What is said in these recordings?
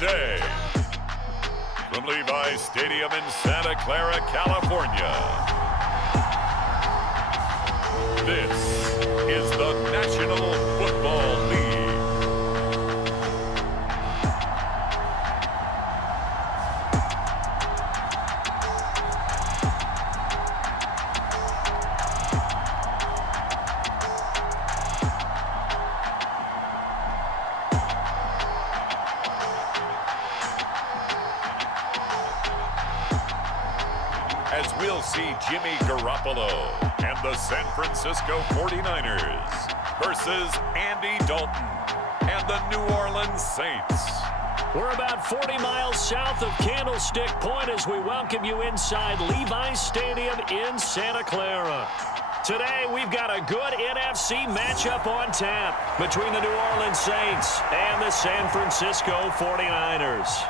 day. From Levi's Stadium in Santa Clara, California, this is the National Football League. As we'll see Jimmy Garoppolo and the San Francisco 49ers versus Andy Dalton and the New Orleans Saints. We're about 40 miles south of Candlestick Point as we welcome you inside Levi's Stadium in Santa Clara. Today, we've got a good NFC matchup on tap between the New Orleans Saints and the San Francisco 49ers.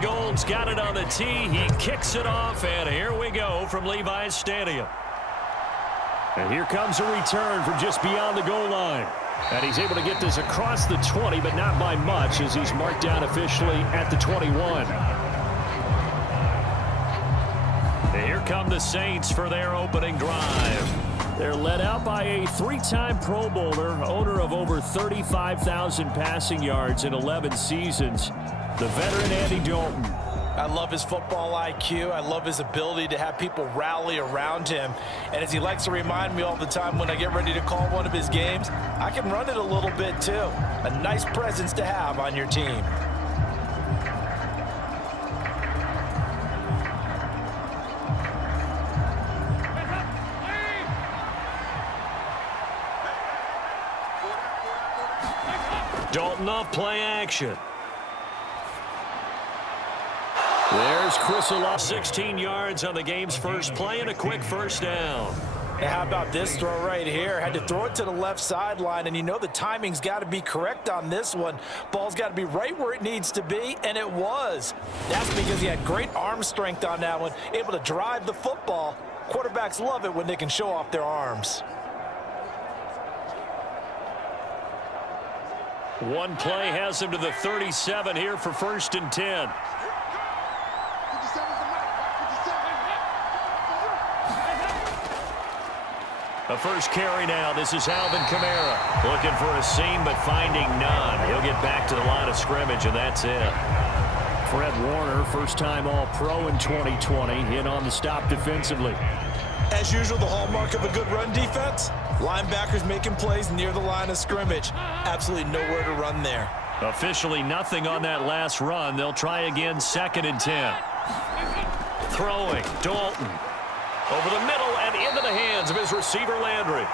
Gold's got it on the tee. He kicks it off, and here we go from Levi's Stadium. And here comes a return from just beyond the goal line. And he's able to get this across the 20, but not by much, as he's marked down officially at the 21. And here come the Saints for their opening drive. They're led out by a three-time Pro Bowler, owner of over 35,000 passing yards in 11 seasons, the veteran Andy Dalton. I love his football IQ. I love his ability to have people rally around him. And as he likes to remind me all the time when I get ready to call one of his games, I can run it a little bit too. A nice presence to have on your team. Dalton off play action. There's Chris Olave. 16 yards on the game's first play and a quick first down. And how about this throw right here? Had to throw it to the left sideline, and you know the timing's got to be correct on this one. Ball's got to be right where it needs to be, and it was. That's because he had great arm strength on that one, able to drive the football. Quarterbacks love it when they can show off their arms. One play has him to the 37 here for 1st and 10. The first carry now. This is Alvin Kamara. Looking for a seam, but finding none. He'll get back to the line of scrimmage, and that's it. Fred Warner, first-time All-Pro in 2020, in on the stop defensively. As usual, the hallmark of a good run defense, linebackers making plays near the line of scrimmage. Absolutely nowhere to run there. Officially nothing on that last run. They'll try again, 2nd and 10. Throwing, Dalton. Over the middle and into the hands of his receiver, Landry.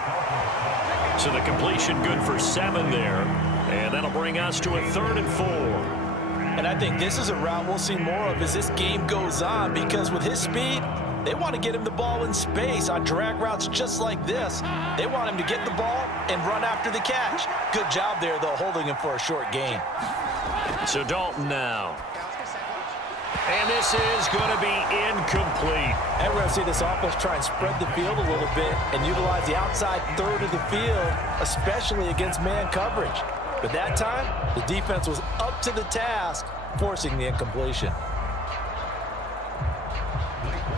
So the completion good for 7 there. And that'll bring us to a 3rd and 4. And I think this is a route we'll see more of as this game goes on, because with his speed, they want to get him the ball in space on drag routes just like this. They want him to get the ball and run after the catch. Good job there, though, holding him for a short gain. So Dalton now. And this is going to be incomplete. And we're going to see this offense try and spread the field a little bit and utilize the outside third of the field, especially against man coverage. But that time, the defense was up to the task, forcing the incompletion.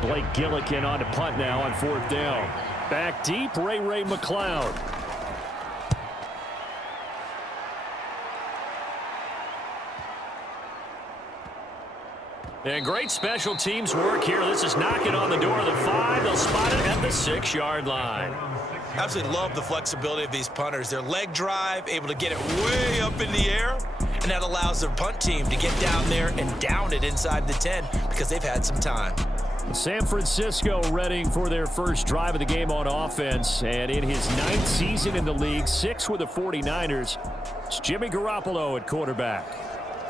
Blake Gillikin on to punt now on 4th down. Back deep, Ray McLeod. And great special teams work here. This is knocking on the door of the 5. They'll spot it at the 6-yard line. Absolutely love the flexibility of these punters. Their leg drive, able to get it way up in the air, and that allows their punt team to get down there and down it inside the 10 because they've had some time. San Francisco readying for their first drive of the game on offense. And in his 9th season in the league, 6 with the 49ers, it's Jimmy Garoppolo at quarterback.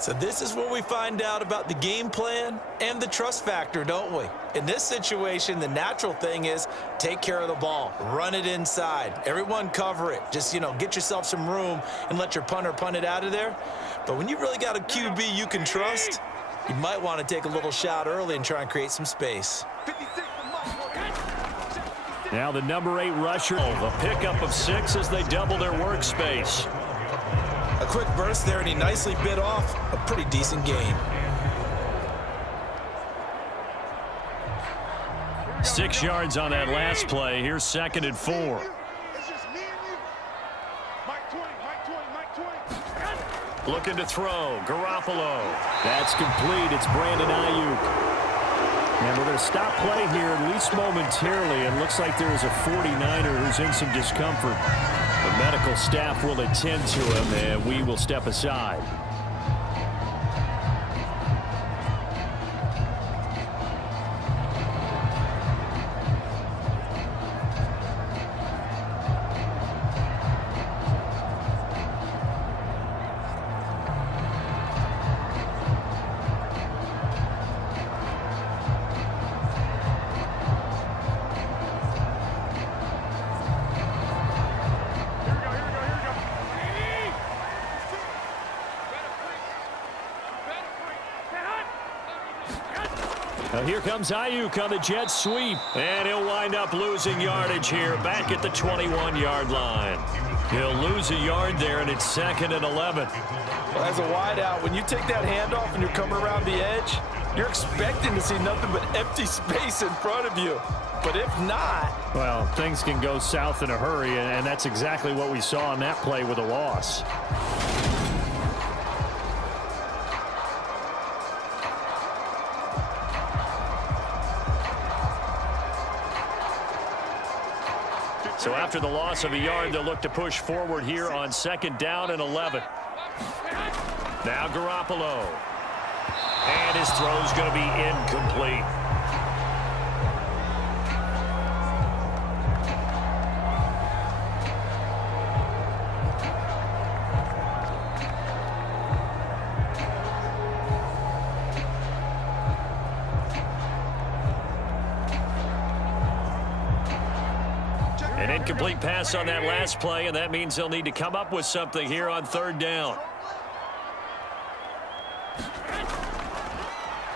So this is where we find out about the game plan and the trust factor, don't we? In this situation, the natural thing is take care of the ball. Run it inside. Everyone cover it. Just, get yourself some room and let your punter punt it out of there. But when you really got a QB you can trust, you might want to take a little shot early and try and create some space. Now the number 8 rusher, a pickup of 6 as they double their workspace. A quick burst there, and he nicely bit off a pretty decent gain. 6 yards on that last play. Here's 2nd and 4. Looking to throw. Garoppolo. That's complete. It's Brandon Ayuk. And we're going to stop play here, at least momentarily. It looks like there is a 49er who's in some discomfort. The medical staff will attend to him, and we will step aside. Now here comes Ayuk on the jet sweep, and he'll wind up losing yardage here back at the 21-yard line. He'll lose a yard there, and it's 2nd and 11. Well, as a wideout, when you take that handoff and you're coming around the edge, you're expecting to see nothing but empty space in front of you. But if not... Well, things can go south in a hurry, and that's exactly what we saw on that play with a loss. So after the loss of a yard, they'll look to push forward here on 2nd down and 11. Now Garoppolo. And his throw's going to be incomplete. An incomplete pass on that last play, and that means they'll need to come up with something here on 3rd down.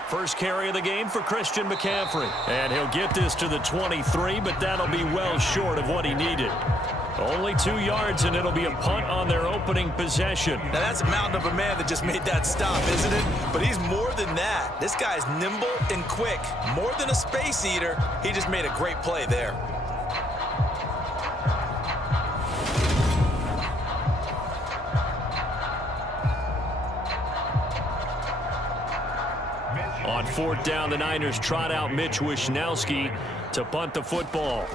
First carry of the game for Christian McCaffrey. And he'll get this to the 23, but that'll be well short of what he needed. Only 2 yards, and it'll be a punt on their opening possession. Now, that's a mountain of a man that just made that stop, isn't it? But he's more than that. This guy's nimble and quick. More than a space eater, he just made a great play there. On 4th down, the Niners trot out Mitch Wishnowski to punt the football.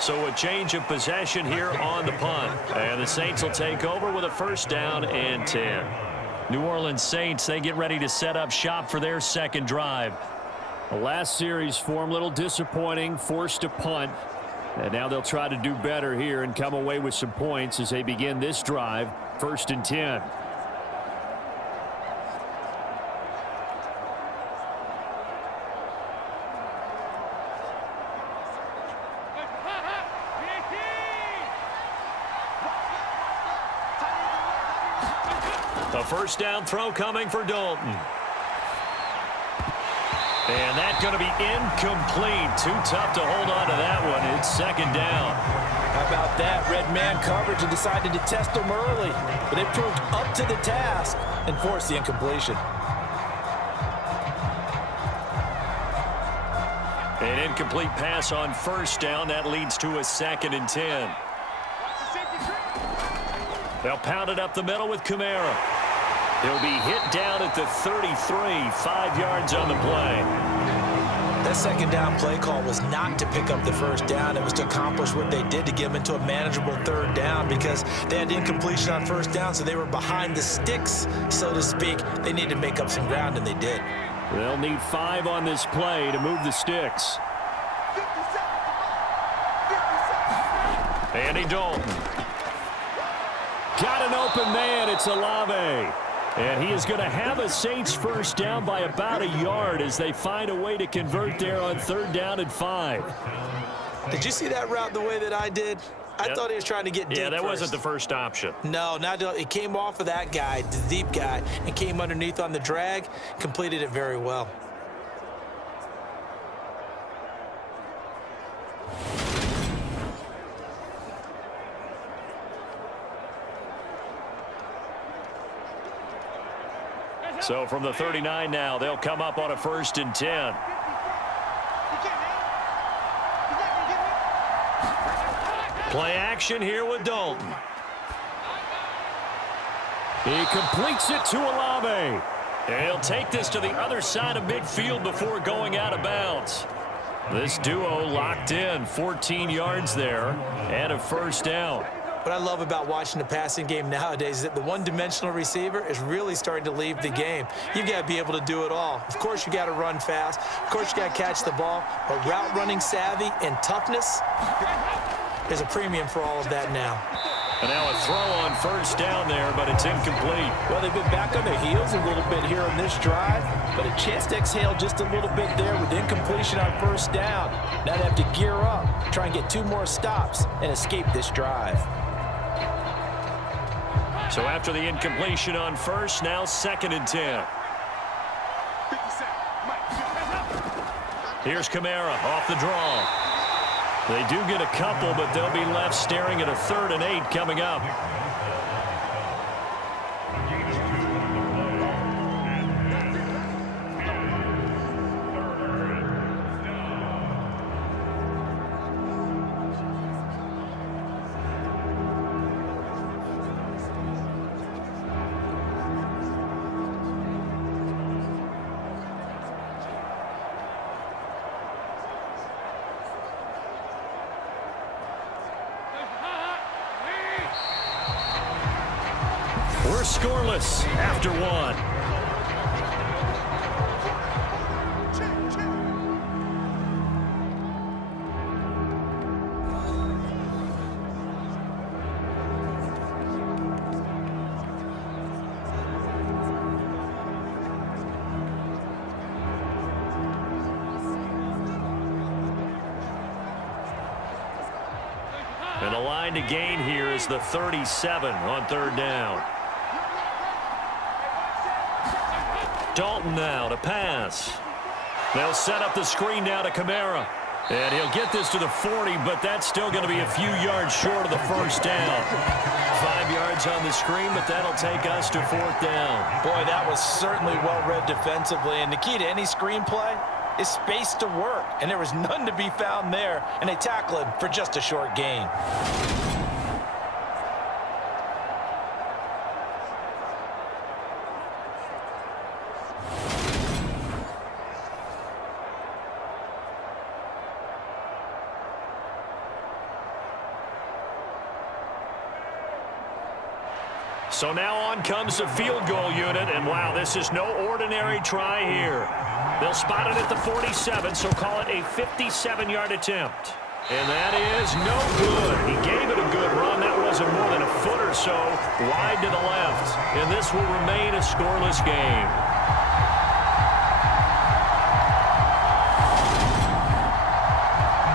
So a change of possession here on the punt. And the Saints will take over with a 1st down and 10. New Orleans Saints, they get ready to set up shop for their 2nd drive. The last series form, a little disappointing, forced to punt. And now they'll try to do better here and come away with some points as they begin this drive, 1st and 10. A 1st down throw coming for Dalton. And that's going to be incomplete. Too tough to hold on to that one. It's 2nd down. How about that? Red man coverage and decided to test them early. But they proved up to the task and forced the incompletion. An incomplete pass on 1st down. That leads to a 2nd and 10. They'll pound it up the middle with Kamara. He'll be hit down at the 33, 5 yards on the play. That second down play call was not to pick up the first down. It was to accomplish what they did to get them into a manageable third down because they had incompletion on first down, so they were behind the sticks, so to speak. They needed to make up some ground, and they did. They'll need 5 on this play to move the sticks. Andy Dalton. Got an open man. It's Olave. And he is going to have a Saints first down by about a yard as they find a way to convert there on 3rd down and 5. Did you see that route the way that I did? I thought he was trying to get deep. Yeah, that first. wasn't the first option. No, it came off of that guy, the deep guy, and came underneath on the drag, completed it very well. So from the 39 now, they'll come up on a 1st and 10. Play action here with Dalton. He completes it to Olave. And he'll take this to the other side of midfield before going out of bounds. This duo locked in, 14 yards there and a 1st down. What I love about watching the passing game nowadays is that the one-dimensional receiver is really starting to leave the game. You've got to be able to do it all. Of course, you got to run fast. Of course, you got to catch the ball. But route running savvy and toughness, there's a premium for all of that now. And now a throw on 1st down there, but it's incomplete. Well, they've been back on their heels a little bit here on this drive, but a chance to exhale just a little bit there with incompletion on 1st down. Now they have to gear up, try and get 2 more stops, and escape this drive. So after the incompletion on 1st, now 2nd and 10. Here's Kamara off the draw. They do get a couple, but they'll be left staring at a 3rd and 8 coming up. We're scoreless after 1. And the line to gain here is the 37 on 3rd down. Dalton now to pass. They'll set up the screen now to Kamara. And he'll get this to the 40, but that's still going to be a few yards short of the 1st down. 5 yards on the screen, but that'll take us to 4th down. Boy, that was certainly well-read defensively. And the key to any screenplay is space to work. And there was none to be found there. And they tackle him for just a short gain. So now on comes the field goal unit, and wow, this is no ordinary try here. They'll spot it at the 47, so call it a 57-yard attempt. And that is no good. He gave it a good run. That wasn't more than a foot or so wide to the left. And this will remain a scoreless game.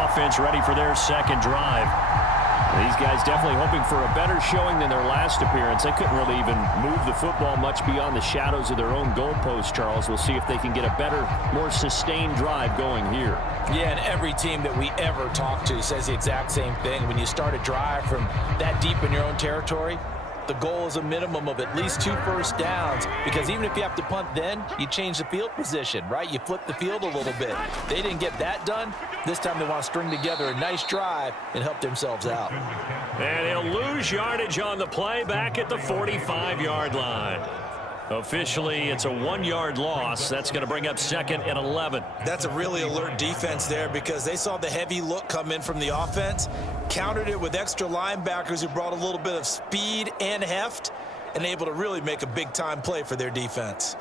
Offense ready for their 2nd drive. These guys definitely hoping for a better showing than their last appearance. They couldn't really even move the football much beyond the shadows of their own goalpost, Charles. We'll see if they can get a better, more sustained drive going here. Yeah, and every team that we ever talk to says the exact same thing. When you start a drive from that deep in your own territory, the goal is a minimum of at least 2 first downs, because even if you have to punt then, you change the field position, right? You flip the field a little bit. They didn't get that done. This time they want to string together a nice drive and help themselves out. And he'll lose yardage on the play back at the 45-yard line. Officially, it's a 1-yard loss. That's going to bring up 2nd and 11. That's a really alert defense there because they saw the heavy look come in from the offense, countered it with extra linebackers who brought a little bit of speed and heft, and able to really make a big-time play for their defense.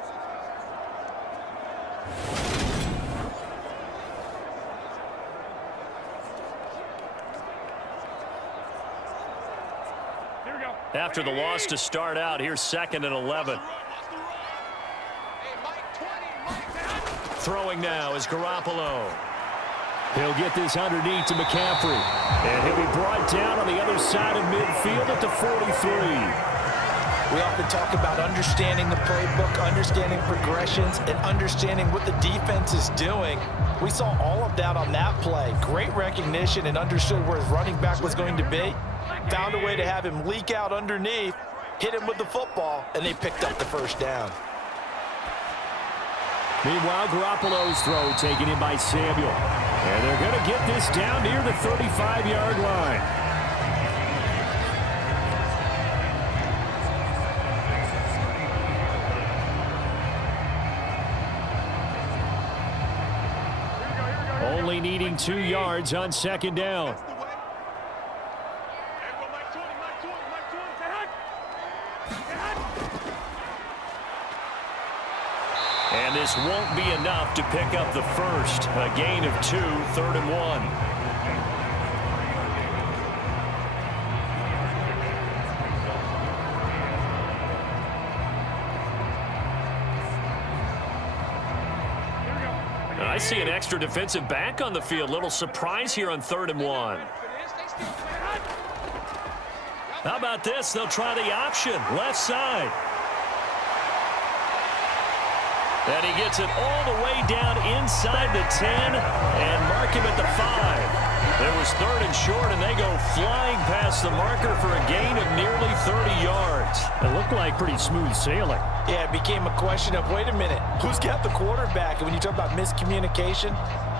After the loss to start out, here's 2nd and 11. Throwing now is Garoppolo. He'll get this underneath to McCaffrey. And he'll be brought down on the other side of midfield at the 43. We often talk about understanding the playbook, understanding progressions, and understanding what the defense is doing. We saw all of that on that play. Great recognition and understood where his running back was going to be. Found a way to have him leak out underneath, hit him with the football, and they picked up the first down. Meanwhile, Garoppolo's throw taken in by Samuel. And they're going to get this down near the 35-yard line. Only needing 2 yards on 2nd down. And this won't be enough to pick up the first. A gain of 2, 3rd and 1. I see an extra defensive back on the field. Little surprise here on 3rd and 1. How about this? They'll try the option. Left side. And he gets it all the way down inside the 10 and mark him at the 5. It was 3rd and short, and they go flying past the marker for a gain of nearly 30 yards. It looked like pretty smooth sailing. Yeah, it became a question of, wait a minute, who's got the quarterback? And when you talk about miscommunication,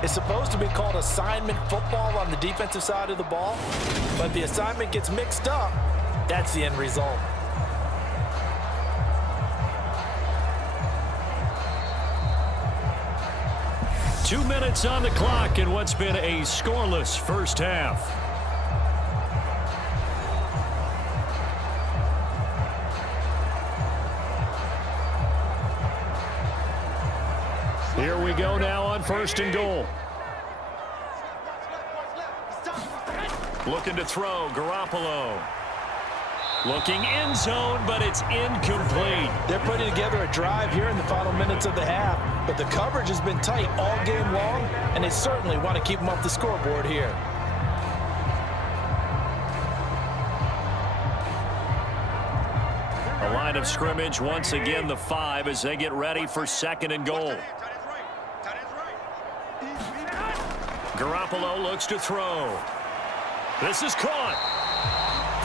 it's supposed to be called assignment football on the defensive side of the ball. But if the assignment gets mixed up, that's the end result. Two minutes on the clock in what's been a scoreless first half. Here we go now on 1st and goal. Looking to throw, Garoppolo. Looking end zone, but it's incomplete. They're putting together a drive here in the final minutes of the half, but the coverage has been tight all game long, and they certainly want to keep them off the scoreboard here. A line of scrimmage, once again the 5 as they get ready for 2nd and goal. Garoppolo looks to throw. This is caught.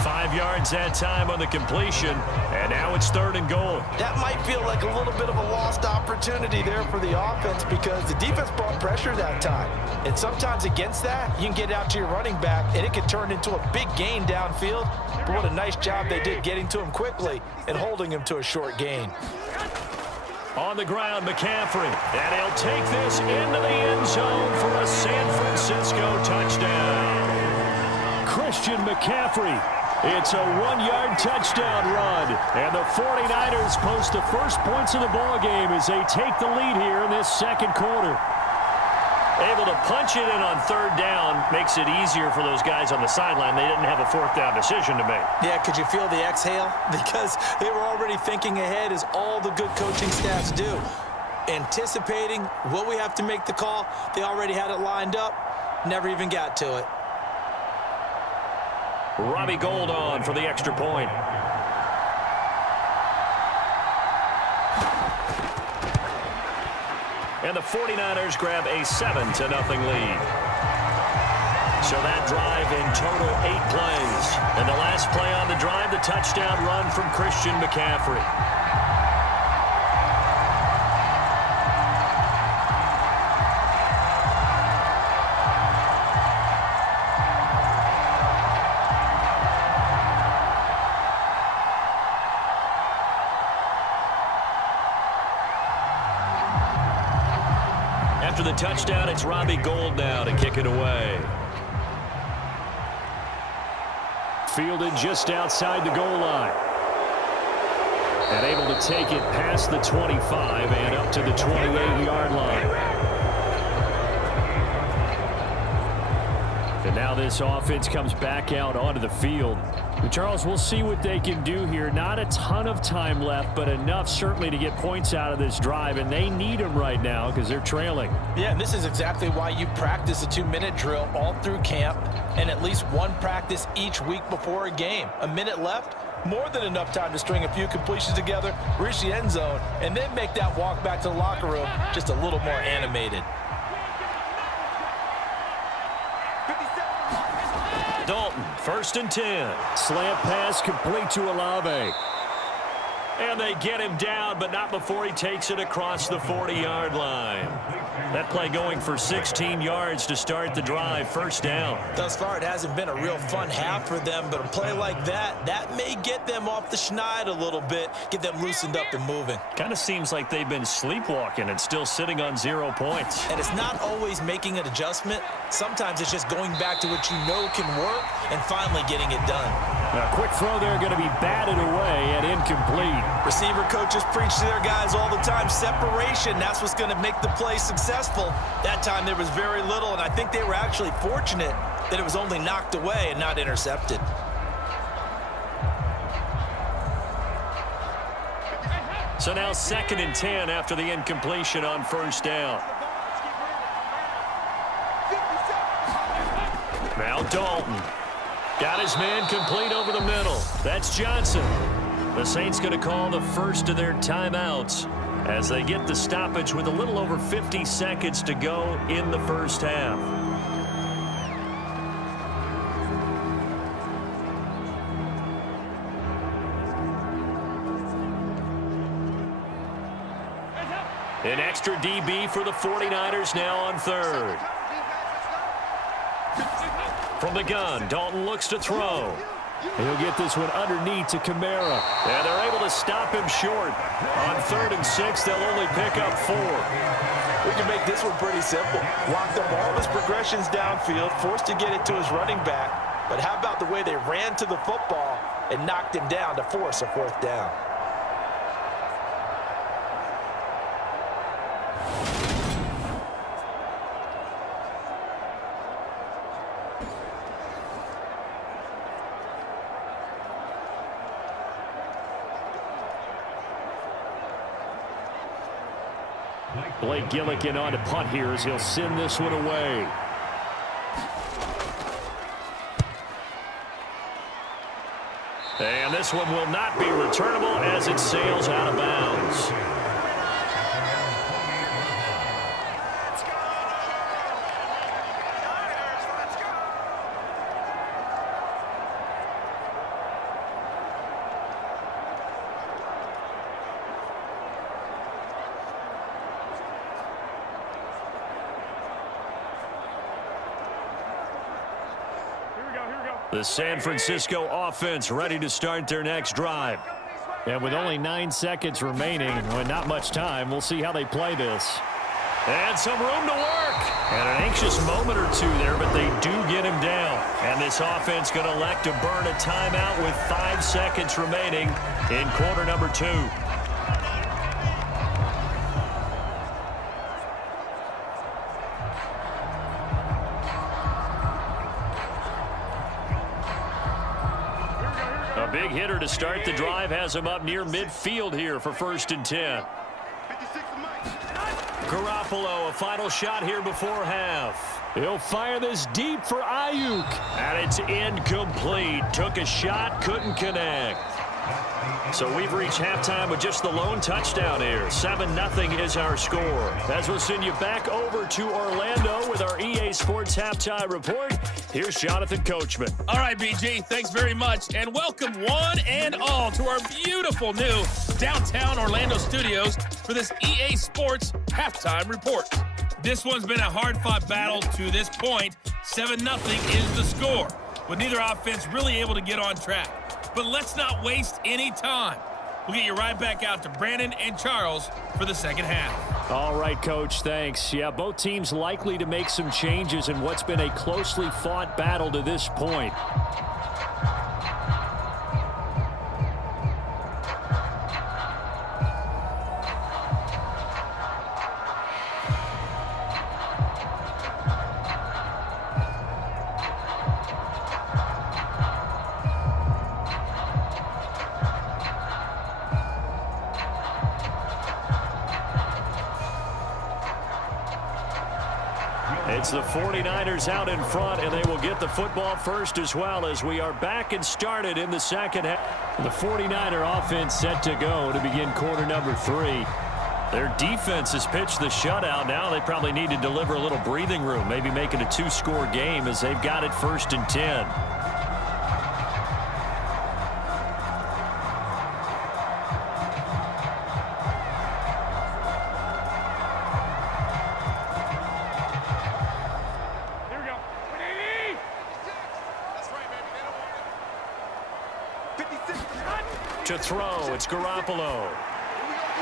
5 yards that time on the completion, and now it's 3rd and goal. That might feel like a little bit of a lost opportunity there for the offense because the defense brought pressure that time. And sometimes against that, you can get out to your running back, and it can turn into a big gain downfield. But what a nice job they did getting to him quickly and holding him to a short gain. On the ground, McCaffrey, and he'll take this into the end zone for a San Francisco touchdown. Christian McCaffrey. It's a 1-yard touchdown run, and the 49ers post the first points of the ballgame as they take the lead here in this 2nd quarter. Able to punch it in on 3rd down makes it easier for those guys on the sideline. They didn't have a 4th down decision to make. Yeah, could you feel the exhale? Because they were already thinking ahead as all the good coaching staffs do. Anticipating what we have to make the call. They already had it lined up, never even got to it. Robbie Gould on for the extra point. And the 49ers grab a 7-0 lead. So that drive in total 8 plays. And the last play on the drive, the touchdown run from Christian McCaffrey. after the touchdown, it's Robbie Gould now to kick it away. Fielded just outside the goal line. And able to take it past the 25 and up to the 28-yard line. And now this offense comes back out onto the field. And Charles, we'll see what they can do here. Not a ton of time left, but enough certainly to get points out of this drive, and they need them right now because they're trailing. Yeah, and this is exactly why you practice a 2-minute drill all through camp and at least one practice each week before a game. A minute left, more than enough time to string a few completions together, reach the end zone, and then make that walk back to the locker room just a little more animated. Dalton, 1st and 10. Slant pass complete to Olave. And they get him down, but not before he takes it across the 40-yard line. That play going for 16 yards to start the drive. 1st down. Thus far, it hasn't been a real fun half for them, but a play like that may get them off the schneid a little bit, get them loosened up and moving. Kind of seems like they've been sleepwalking and still sitting on 0 points. And it's not always making an adjustment. Sometimes it's just going back to what you know can work and finally getting it done. A quick throw there going to be batted away and incomplete. Receiver coaches preach to their guys all the time. Separation, that's what's going to make the play successful. That time there was very little, and I think they were actually fortunate that it was only knocked away and not intercepted. So now 2nd and 10 after the incompletion on 1st down. Now Dalton. Got his man complete over the middle. That's Johnson. The Saints going to call the first of their timeouts as they get the stoppage with a little over 50 seconds to go in the first half. An extra DB for the 49ers now on 3rd. From the gun, Dalton looks to throw. He'll get this one underneath to Kamara. And they're able to stop him short. On 3rd and 6, they'll only pick up 4. We can make this one pretty simple. Locked up all his progressions downfield, forced to get it to his running back. But how about the way they ran to the football and knocked him down to force a 4th down? Blake Gillikin on to punt here as he'll send this one away. And this one will not be returnable as it sails out of bounds. The San Francisco offense ready to start their next drive. And with only 9 seconds remaining, and not much time, we'll see how they play this. And some room to work. And an anxious moment or two there, but they do get him down. And this offense going to elect to burn a timeout with 5 seconds remaining in quarter number 2. A big hitter to start the drive has him up near midfield here for 1st and 10. Garoppolo, a final shot here before half. He'll fire this deep for Ayuk. And it's incomplete. Took a shot, couldn't connect. So we've reached halftime with just the lone touchdown here. 7-0 is our score. As we'll send you back over to Orlando with our EA Sports Halftime Report, here's Jonathan Coachman. All right, BG, thanks very much. And welcome one and all to our beautiful new downtown Orlando studios for this EA Sports Halftime Report. This one's been a hard-fought battle to this point. 7-0 is the score, with neither offense really able to get on track. But let's not waste any time. We'll get you right back out to Brandon and Charles for the second half. All right, Coach, thanks. Yeah, both teams likely to make some changes in what's been a closely fought battle to this point. It's the 49ers out in front, and they will get the football first as well as we are back and started in the second half. The 49er offense set to go to begin quarter number 3. Their defense has pitched the shutout. Now they probably need to deliver a little breathing room, maybe make it a 2-score game as they've got it 1st and 10. To throw, it's Garoppolo.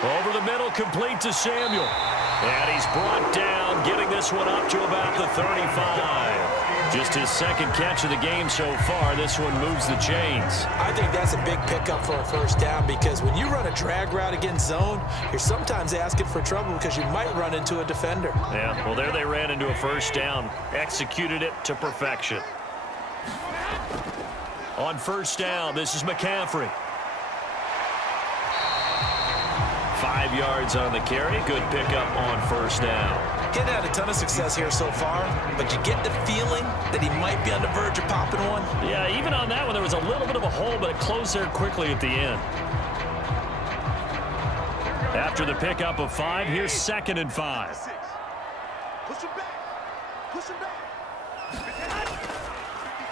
Over the middle, complete to Samuel. And he's brought down, getting this one up to about the 35. Just his second catch of the game so far. This one moves the chains. I think that's a big pickup for a first down because when you run a drag route against zone, you're sometimes asking for trouble because you might run into a defender. Yeah, well, there they ran into a first down. Executed it to perfection. On first down, this is McCaffrey. 5 yards on the carry. Good pickup on first down. He's had a ton of success here so far, but you get the feeling that he might be on the verge of popping one. Yeah, even on that one, there was a little bit of a hole, but it closed there quickly at the end. After the pickup of 5, here's 2nd and 5. Push him back. Push him back.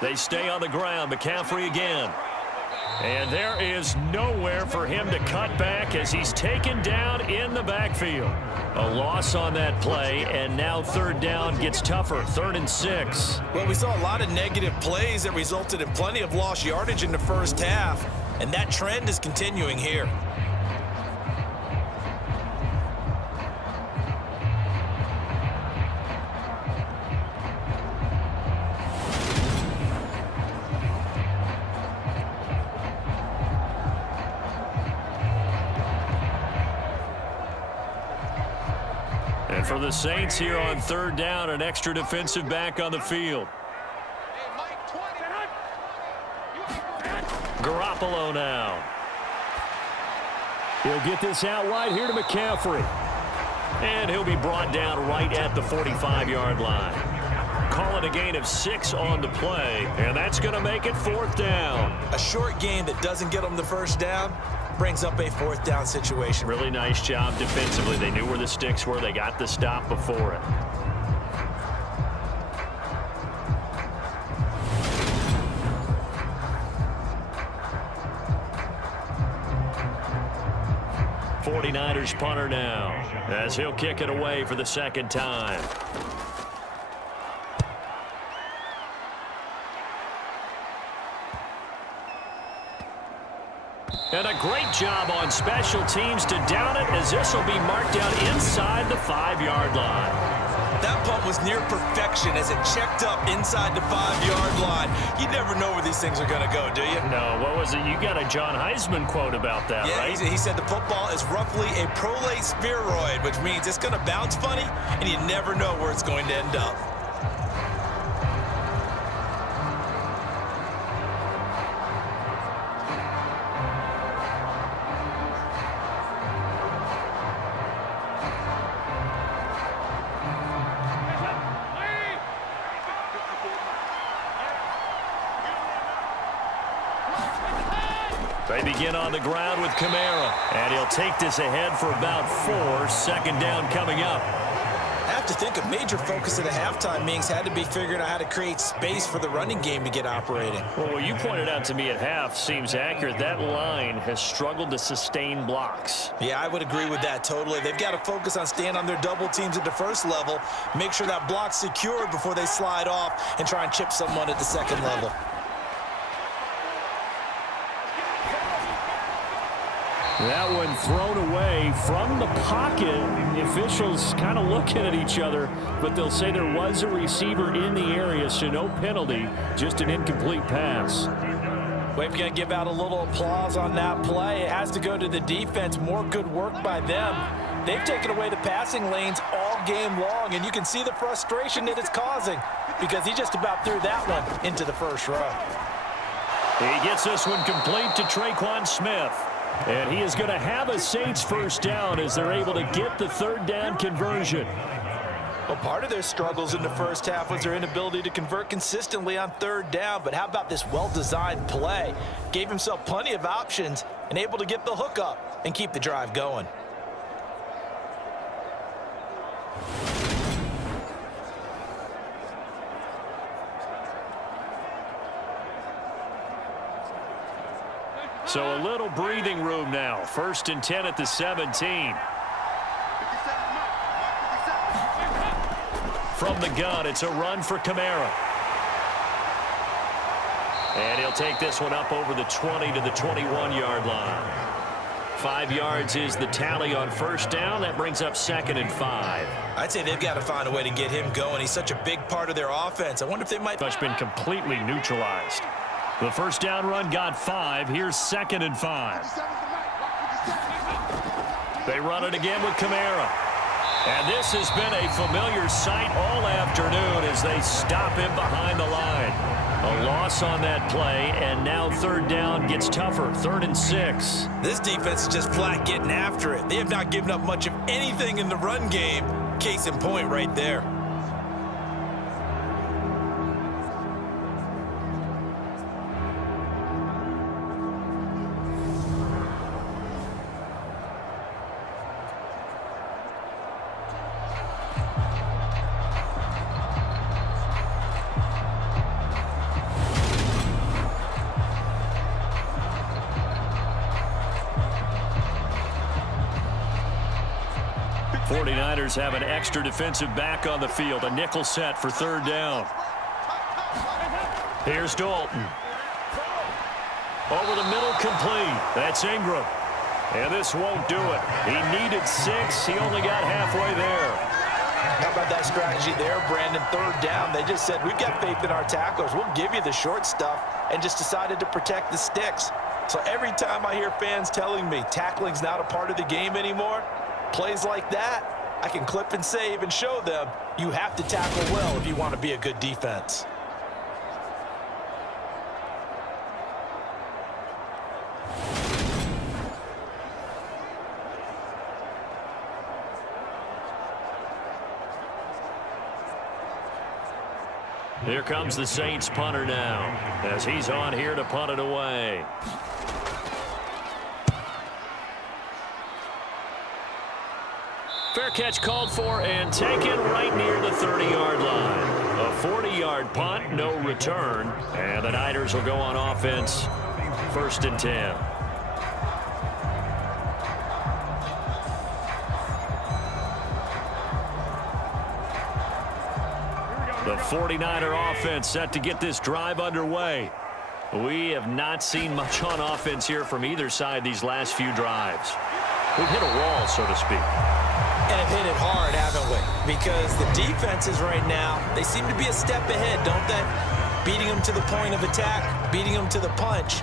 They stay on the ground. McCaffrey again. And there is nowhere for him to cut back as he's taken down in the backfield. A loss on that play, and now 3rd down gets tougher. 3rd and 6. Well, we saw a lot of negative plays that resulted in plenty of lost yardage in the first half, and that trend is continuing here. And for the Saints here on 3rd down, an extra defensive back on the field. Garoppolo now. He'll get this out wide here to McCaffrey. And he'll be brought down right at the 45-yard line. Call it a gain of 6 on the play, and that's going to make it 4th down. A short gain that doesn't get them the first down brings up a 4th down situation. Really nice job defensively. They knew where the sticks were. They got the stop before it. '49ers punter now as he'll kick it away for the 2nd time. And a great job on special teams to down it as this will be marked down inside the 5-yard line. That punt was near perfection as it checked up inside the 5-yard line. You never know where these things are going to go, do you? No, what was it? You got a John Heisman quote about that, yeah, right? He said the football is roughly a prolate spheroid, which means it's going to bounce funny, and you never know where it's going to end up. They begin on the ground with Kamara, and he'll take this ahead for about 4. 2nd down coming up. I have to think a major focus of the halftime meetings had to be figuring out how to create space for the running game to get operating. Well, what you pointed out to me at half seems accurate. That line has struggled to sustain blocks. Yeah, I would agree with that totally. They've got to focus on staying on their double teams at the first level, make sure that block's secured before they slide off and try and chip someone at the 2nd level. That one thrown away from the pocket. The officials kind of looking at each other, but they'll say there was a receiver in the area, so no penalty, just an incomplete pass. We've got to give out a little applause on that play. It has to go to the defense. More good work by them. They've taken away the passing lanes all game long, and you can see the frustration that it's causing because he just about threw that one into the first row. He gets this one complete to Traquan Smith. And he is going to have a Saints first down as they're able to get the third down conversion. Well, part of their struggles in the first half was their inability to convert consistently on third down. But how about this well-designed play? Gave himself plenty of options and able to get the hook up and keep the drive going. So a little breathing room now. 1st and 10 at the 17. From the gun, it's a run for Kamara. And he'll take this one up over the 20 to the 21-yard line. 5 yards is the tally on first down. That brings up 2nd and 5. I'd say they've got to find a way to get him going. He's such a big part of their offense. I wonder if they might... Much been completely neutralized. The first down run got 5. Here's 2nd and 5. They run it again with Kamara. And this has been a familiar sight all afternoon as they stop him behind the line. A loss on that play, and now third down gets tougher. 3rd and 6. This defense is just flat getting after it. They have not given up much of anything in the run game. Case in point right there. Have an extra defensive back on the field. A nickel set for third down. Here's Dalton. Over the middle, complete. That's Ingram. And this won't do it. He needed 6. He only got halfway there. How about that strategy there, Brandon? Third down. They just said, we've got faith in our tacklers. We'll give you the short stuff, and just decided to protect the sticks. So every time I hear fans telling me tackling's not a part of the game anymore, plays like that, I can clip and save and show them you have to tackle well if you want to be a good defense. Here comes the Saints punter now as he's on here to punt it away. Fair catch called for and taken right near the 30-yard line. A 40-yard punt, no return. And the Niners will go on offense. 1st and 10. The 49er offense set to get this drive underway. We have not seen much on offense here from either side these last few drives. We've hit a wall, so to speak. And have hit it hard, haven't we? Because the defenses right now, they seem to be a step ahead, don't they? Beating them to the point of attack, beating them to the punch.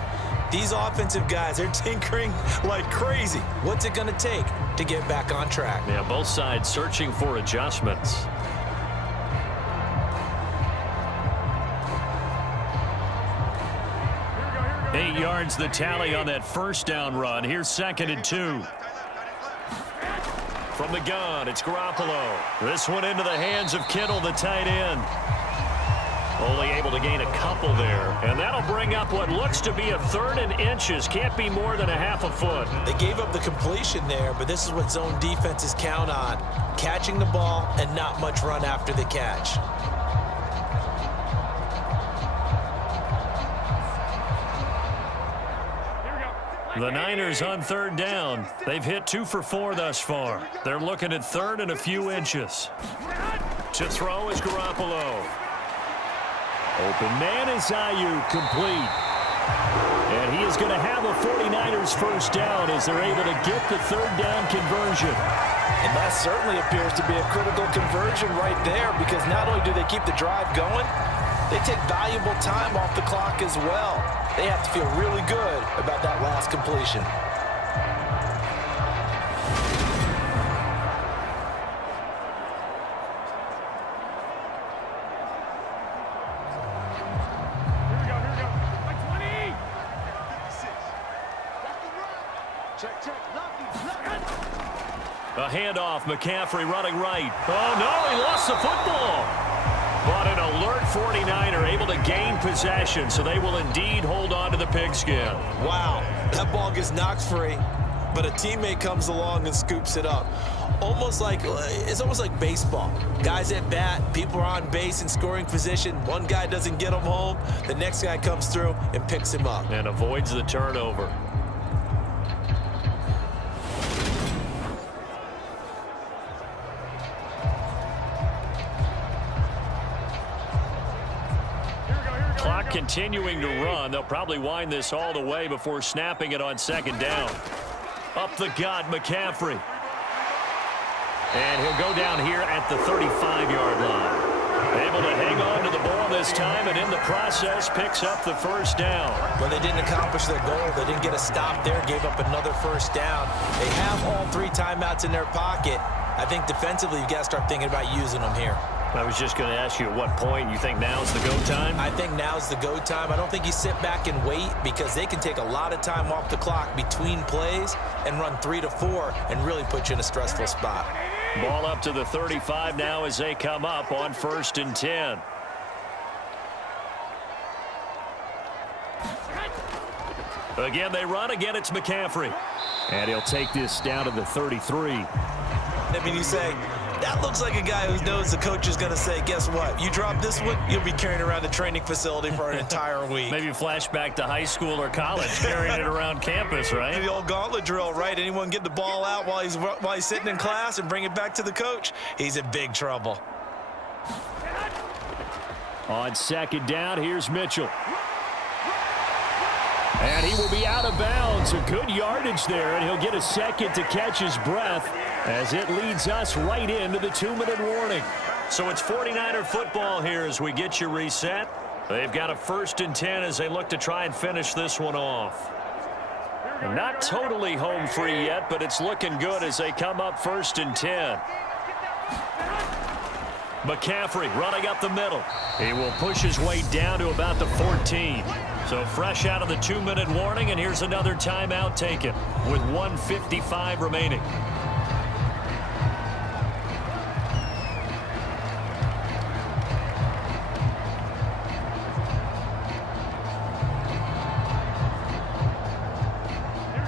These offensive guys are tinkering like crazy. What's it going to take to get back on track? Yeah, both sides searching for adjustments. Eight yards the tally on that first down run. Here's 2nd and 2. From the gun, it's Garoppolo. This one into the hands of Kittle, the tight end. Only able to gain a couple there. And that'll bring up what looks to be a 3rd and inches. Can't be more than a half a foot. They gave up the completion there, but this is what zone defenses count on. Catching the ball and not much run after the catch. The Niners on third down. They've hit 2 for 4 thus far. They're looking at 3rd and a few inches. To throw is Garoppolo. Open man is Ayuk, complete. And he is going to have a 49ers first down as they're able to get the third down conversion. And that certainly appears to be a critical conversion right there, because not only do they keep the drive going, they take valuable time off the clock as well. They have to feel really good about that last completion. A handoff, McCaffrey running right. Oh, no, he lost the football. But an alert 49er able to gain possession, so they will indeed hold on to the pigskin. Wow, that ball gets knocked free, but a teammate comes along and scoops it up. It's almost like baseball. Guys at bat, people are on base in scoring position. One guy doesn't get him home. The next guy comes through and picks him up. And avoids the turnover. Clock continuing to run. They'll probably wind this all the way before snapping it on second down. Up the gut, McCaffrey. And he'll go down here at the 35-yard line. Able to hang on to the ball this time, and in the process picks up the first down. Well, they didn't accomplish their goal. They didn't get a stop there, gave up another first down. They have all 3 timeouts in their pocket. I think defensively you've got to start thinking about using them here. I was just going to ask you at what point you think now's the go time? I think now's the go time. I don't think you sit back and wait, because they can take a lot of time off the clock between plays and run 3 to 4 and really put you in a stressful spot. Ball up to the 35 now as they come up on 1st and 10. Again, they run. Again, it's McCaffrey. And he'll take this down to the 33. I mean, you say, that looks like a guy who knows the coach is going to say, guess what? You drop this one, you'll be carrying around the training facility for an entire week. Maybe flashback to high school or college, carrying it around campus, right? The old gauntlet drill, right? Anyone get the ball out while he's sitting in class and bring it back to the coach? He's in big trouble. On second down, here's Mitchell. And he will be out of bounds. A good yardage there, and he'll get a second to catch his breath as it leads us right into the 2-minute warning. So it's 49er football here as we get you reset. They've got a 1st and 10 as they look to try and finish this one off. Not totally home free yet, but it's looking good as they come up 1st and 10. McCaffrey running up the middle. He will push his way down to about the 14. So fresh out of the 2-minute warning, and here's another timeout taken with 1:55 remaining.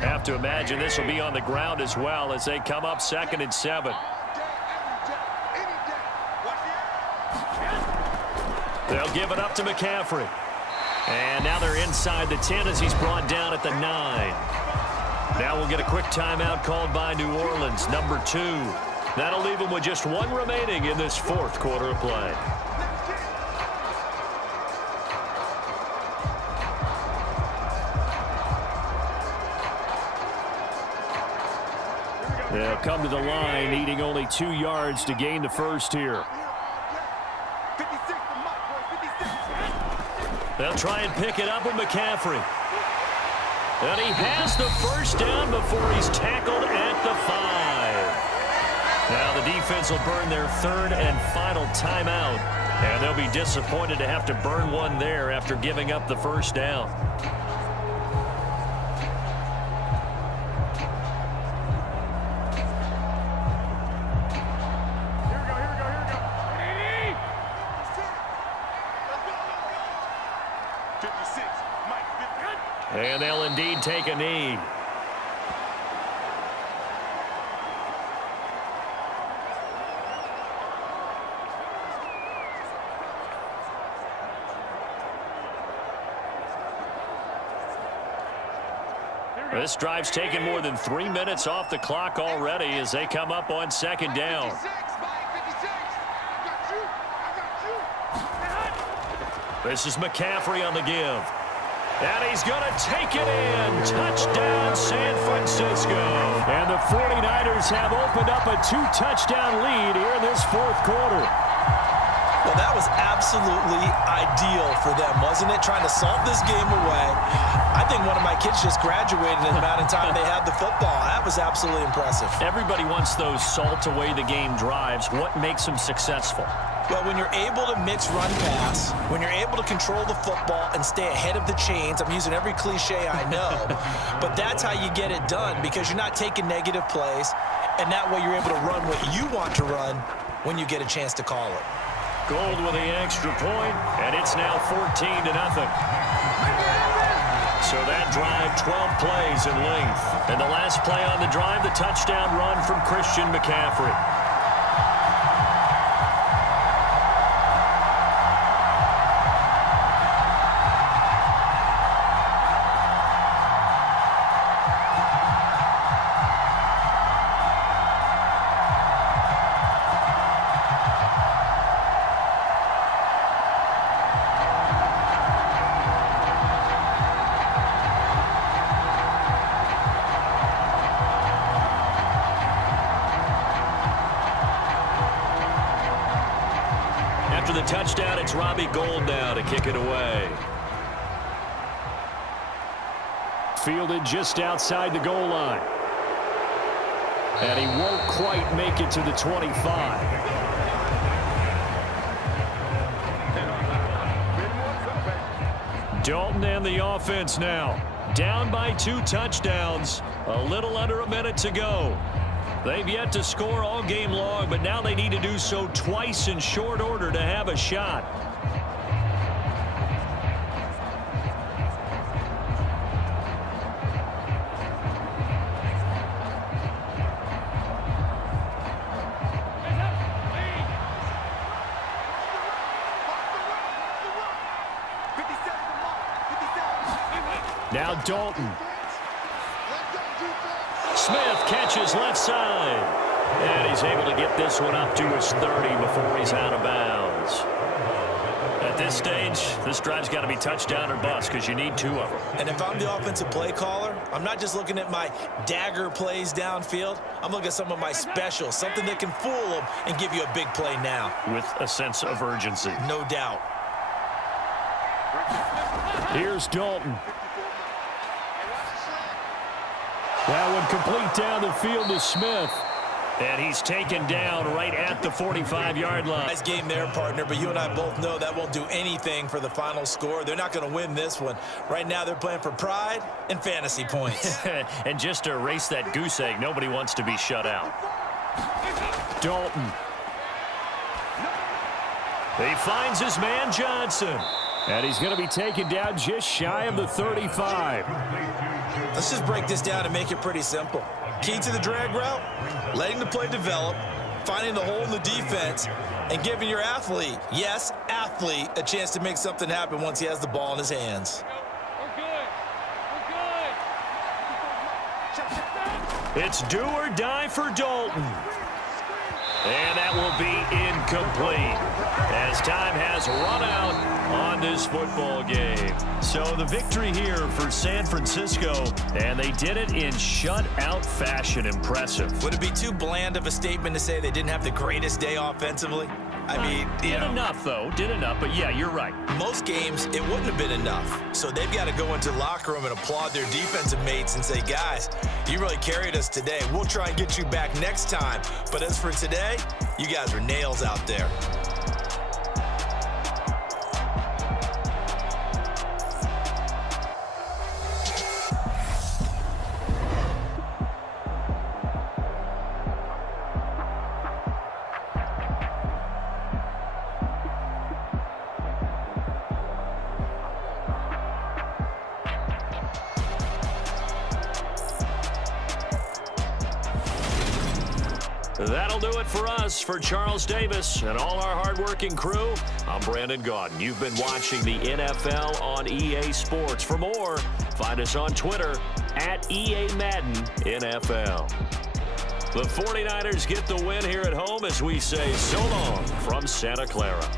Have to imagine this will be on the ground as well as they come up 2nd and 7. They'll give it up to McCaffrey. And now they're inside the 10 as he's brought down at the 9. Now we'll get a quick timeout called by New Orleans, number 2. That'll leave them with just 1 remaining in this 4th quarter of play. They'll come to the line, needing only 2 yards to gain the first here. They'll try and pick it up with McCaffrey. And he has the first down before he's tackled at the 5. Now the defense will burn their 3rd and final timeout. And they'll be disappointed to have to burn one there after giving up the first down. And they'll indeed take a knee. This drive's taken more than 3 minutes off the clock already as they come up on 2nd down. This is McCaffrey on the give. And he's going to take it in. Touchdown. Francisco. And the 49ers have opened up a 2-touchdown lead here in this fourth quarter. Well, that was absolutely ideal for them, wasn't it? Trying to salt this game away. I think one of my kids just graduated in the amount of time they had the football. That was absolutely impressive. Everybody wants those salt away the game drives. What makes them successful? Well, when you're able to mix run pass, when you're able to control the football and stay ahead of the chains, I'm using every cliche I know, but that's how you get it done because you're not taking negative plays, and that way you're able to run what you want to run when you get a chance to call it. Gold with the extra point, and it's now 14-0. So that drive, 12 plays in length. And the last play on the drive, the touchdown run from Christian McCaffrey. After the touchdown, it's Robbie Gould now to kick it away. Fielded just outside the goal line. And he won't quite make it to the 25. Dalton and the offense now. Down by 2 touchdowns. A little under a minute to go. They've yet to score all game long, but now they need to do so twice in short order to have a shot. Now Dalton. Smith catches left side. And he's able to get this one up to his 30 before he's out of bounds. At this stage, this drive's got to be touchdown or bust because you need 2 of them. And if I'm the offensive play caller, I'm not just looking at my dagger plays downfield. I'm looking at some of my specials, something that can fool them and give you a big play now. With a sense of urgency. No doubt. Here's Dalton. That one complete down the field to Smith. And he's taken down right at the 45-yard line. Nice game there, partner, but you and I both know that won't do anything for the final score. They're not going to win this one. Right now they're playing for pride and fantasy points. And just to erase that goose egg, nobody wants to be shut out. Dalton. He finds his man Johnson. And he's going to be taken down just shy of the 35. Let's just break this down and make it pretty simple. Key to the drag route, letting the play develop, finding the hole in the defense, and giving your athlete, yes, athlete, a chance to make something happen once he has the ball in his hands. It's do or die for Dalton. And that will be incomplete as time has run out on this football game. So the victory here for San Francisco, and they did it in shutout fashion. Impressive. Would it be too bland of a statement to say they didn't have the greatest day offensively? I mean, did enough, though. Did enough, but yeah, you're right. Most games, it wouldn't have been enough. So they've got to go into the locker room and applaud their defensive mates and say, guys, you really carried us today. We'll try and get you back next time. But as for today, you guys were nails out there. That'll do it for us. For Charles Davis and all our hardworking crew, I'm Brandon Gaudin. You've been watching the NFL on EA Sports. For more, find us on Twitter at EA Madden NFL. The 49ers get the win here at home as we say so long from Santa Clara.